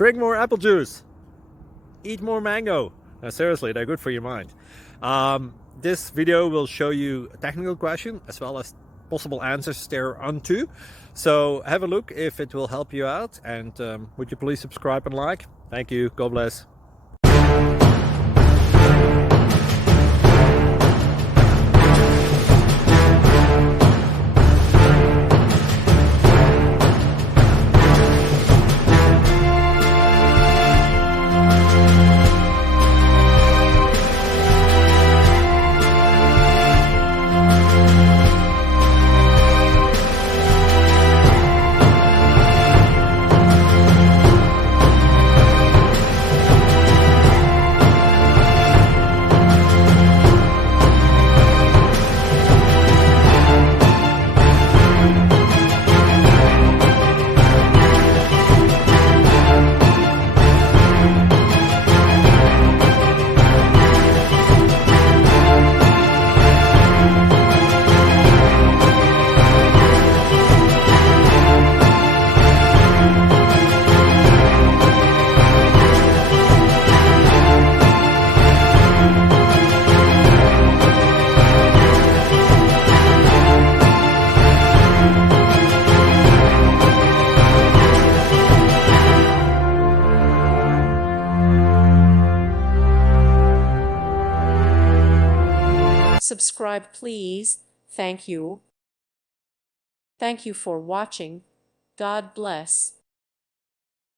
Drink more apple juice. Eat more mango. Seriously, they're good for your mind. This video will show you a technical question as well as possible answers thereunto. So have a look if it will help you out, and would you please subscribe and like? Thank you. God bless. Subscribe, please. Thank you. Thank you for watching. God bless.